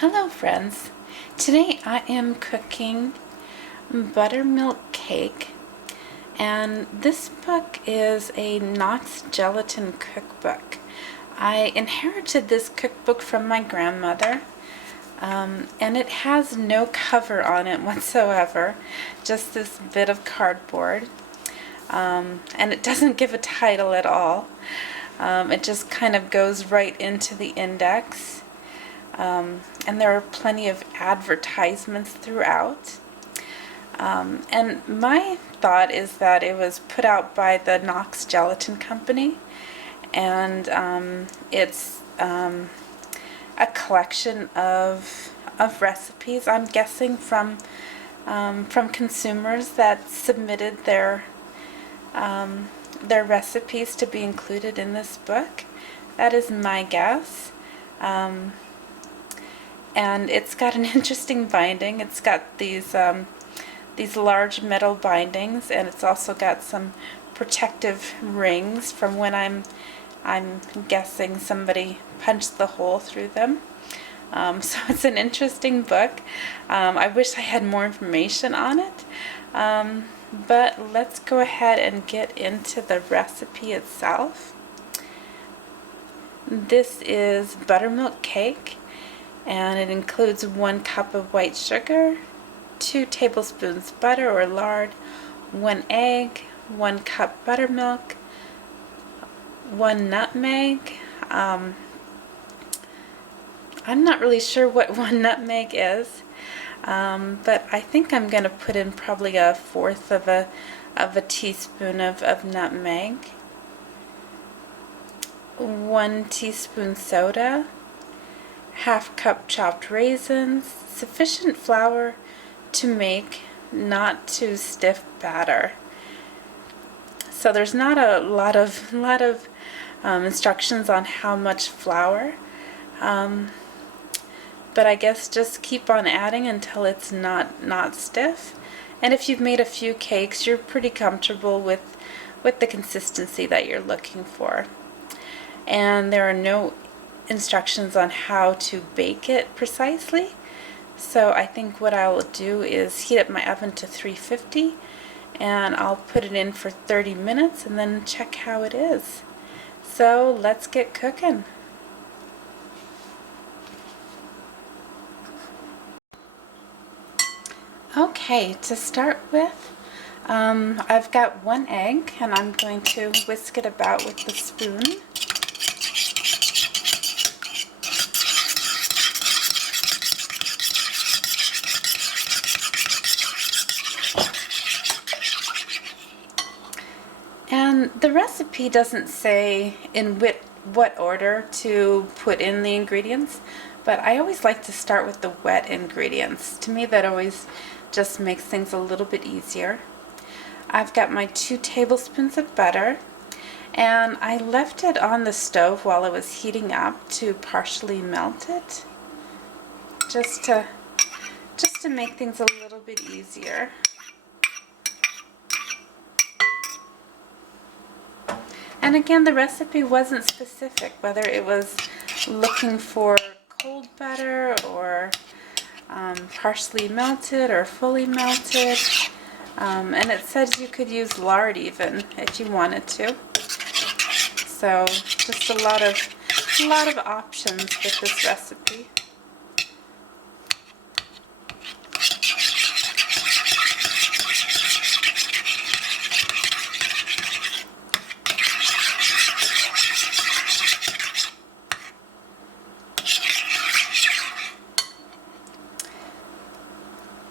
Hello friends, today I am cooking Buttermilk Cake, and this book is a Knox Gelatine cookbook. I inherited this cookbook from my grandmother, and it has no cover on it whatsoever, just this bit of cardboard, and it doesn't give a title at all. It just kind of goes right into the index. And there are plenty of advertisements throughout. And my thought is that it was put out by the Knox Gelatine Company, and it's a collection of recipes, I'm guessing, from consumers that submitted their recipes to be included in this book. That is my guess. And it's got an interesting binding. It's got these large metal bindings, and it's also got some protective rings from when I'm guessing somebody punched the hole through them. So it's an interesting book. I wish I had more information on it, but let's go ahead and get into the recipe itself. This is buttermilk cake, and it includes 1 cup of white sugar, 2 tablespoons butter or lard, 1 egg, 1 cup buttermilk, 1 nutmeg. I'm not really sure what 1 nutmeg is, but I think I'm going to put in probably 1/4 of a teaspoon of nutmeg, 1 teaspoon soda, 1/2 cup chopped raisins, sufficient flour to make not too stiff batter. So there's not a lot of instructions on how much flour, but I guess just keep on adding until it's not stiff. And if you've made a few cakes, you're pretty comfortable with the consistency that you're looking for. And there are no instructions on how to bake it precisely, so I think what I will do is heat up my oven to 350, and I'll put it in for 30 minutes and then check how it is. So let's get cooking. Okay, to start with, I've got 1 egg, and I'm going to whisk it about with the spoon. And the recipe doesn't say in what order to put in the ingredients, but I always like to start with the wet ingredients. To me, that always just makes things a little bit easier. I've got my 2 tablespoons of butter, and I left it on the stove while it was heating up to partially melt it, just to make things a little bit easier. And again, the recipe wasn't specific whether it was looking for cold butter or partially melted or fully melted. And it says you could use lard even if you wanted to. So just a lot of options with this recipe.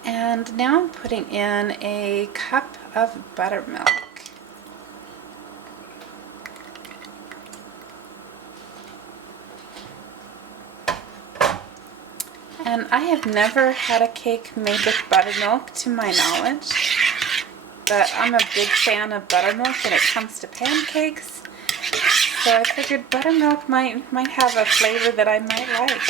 And now I'm putting in a cup of buttermilk. And I have never had a cake made with buttermilk to my knowledge, but I'm a big fan of buttermilk when it comes to pancakes, so I figured buttermilk might have a flavor that I might like.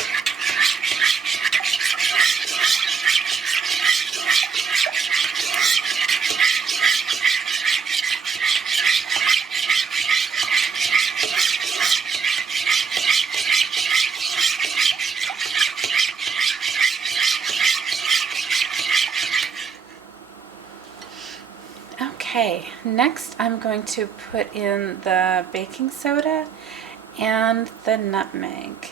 Okay, next I'm going to put in the baking soda and the nutmeg.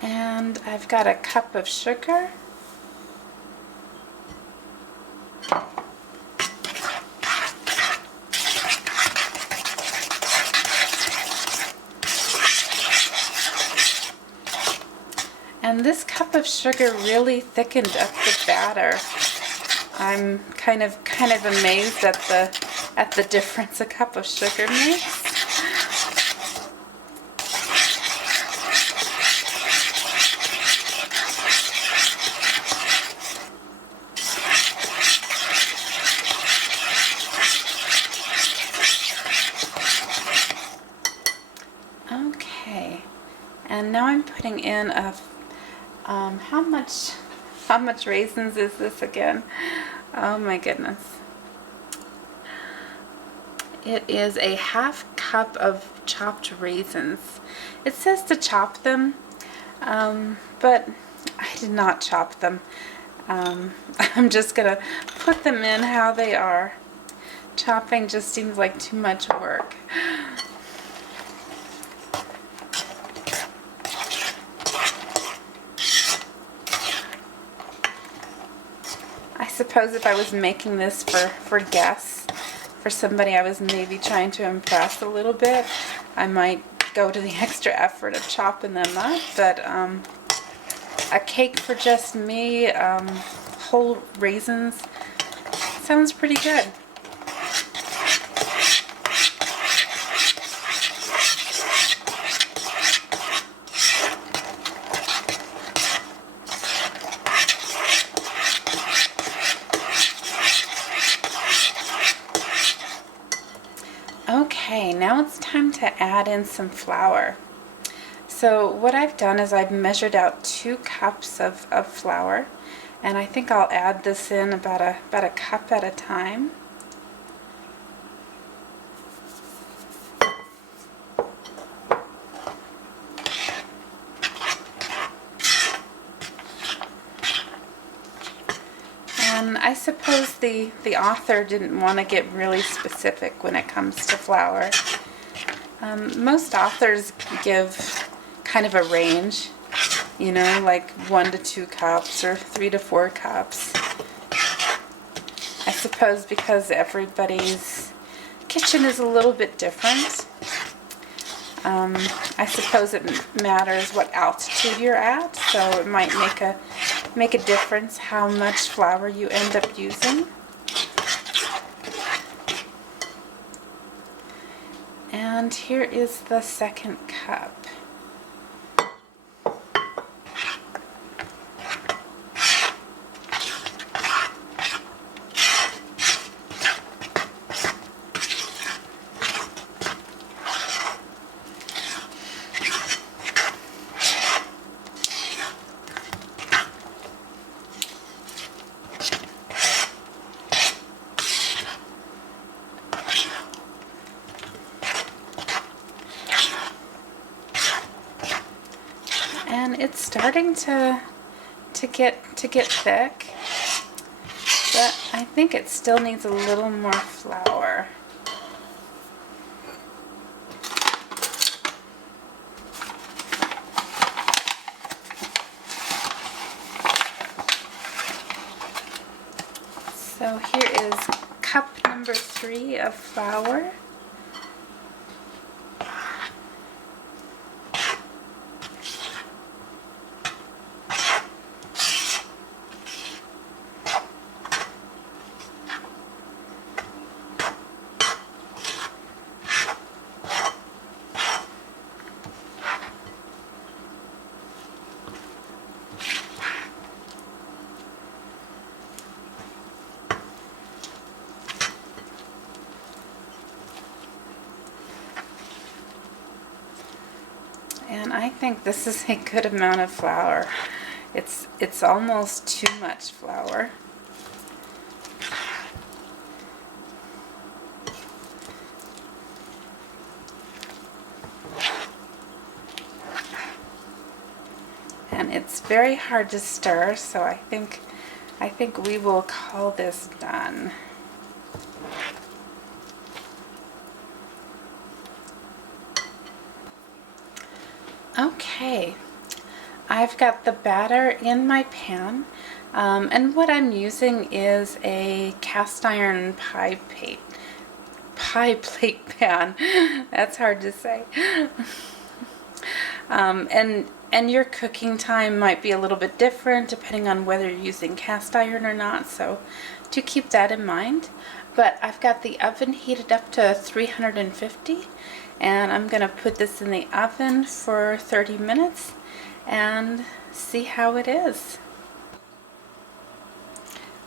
And I've got a cup of sugar. And this cup of sugar really thickened up the batter. I'm kind of amazed at the difference a cup of sugar makes. Okay, and now I'm putting in a how much raisins is this again? Oh my goodness. It is a half cup of chopped raisins. It says to chop them, but I did not chop them. I'm just gonna put them in how they are. Chopping just seems like too much work. I suppose if I was making this for guests, for somebody I was maybe trying to impress a little bit, I might go to the extra effort of chopping them up, but a cake for just me, whole raisins, sounds pretty good. Okay, now it's time to add in some flour. So what I've done is I've measured out 2 cups of flour, and I think I'll add this in about a cup at a time. And I suppose the author didn't want to get really specific when it comes to flour. Most authors give kind of a range, you know, like 1 to 2 cups or 3 to 4 cups. I suppose because everybody's kitchen is a little bit different. I suppose it matters what altitude you're at, so it might make a difference how much flour you end up using. And here is the 2nd cup. And it's starting to get thick, but I think it still needs a little more flour. So here is cup number 3 of flour. And I think this is a good amount of flour. It's almost too much flour. And it's very hard to stir, so I think we will call this done. Okay, I've got the batter in my pan, and what I'm using is a cast iron pie plate pan. That's hard to say. And your cooking time might be a little bit different depending on whether you're using cast iron or not, so do keep that in mind. But I've got the oven heated up to 350, and I'm going to put this in the oven for 30 minutes and see how it is.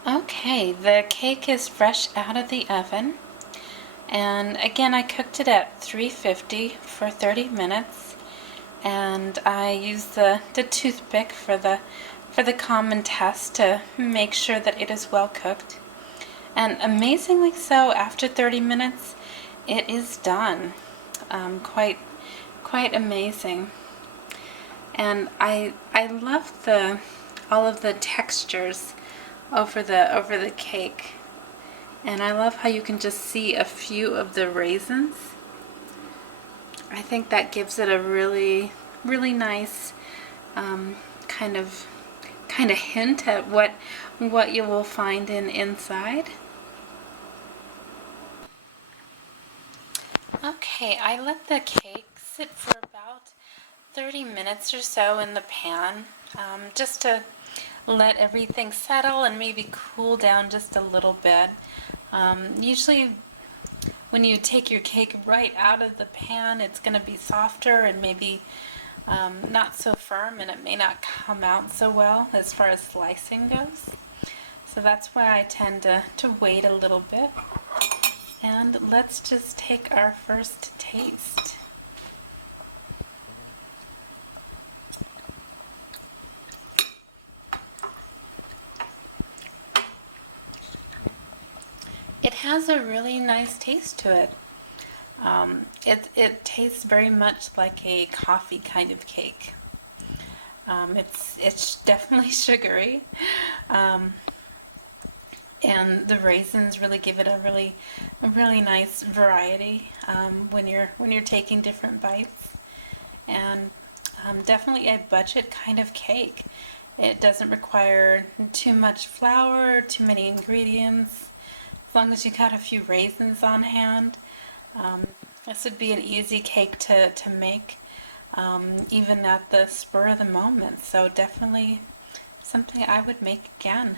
Okay, the cake is fresh out of the oven, and again I cooked it at 350 for 30 minutes. And I used the toothpick for the common test to make sure that it is well cooked. And amazingly so, after 30 minutes, it is done. Quite amazing. And I love all of the textures over the cake. And I love how you can just see a few of the raisins. I think that gives it a really nice kind of hint at what you will find inside. Okay, I let the cake sit for about 30 minutes or so in the pan, just to let everything settle and maybe cool down just a little bit. Usually when you take your cake right out of the pan, it's going to be softer and maybe not so firm, and it may not come out so well as far as slicing goes. So that's why I tend to wait a little bit. And let's just take our first taste. It has a really nice taste to it. It tastes very much like a coffee kind of cake. It's definitely sugary, and the raisins really give it a really nice variety when you're taking different bites. And definitely a budget kind of cake. It doesn't require too much flour, too many ingredients. As long as you got a few raisins on hand, this would be an easy cake to make, even at the spur of the moment. So definitely something I would make again.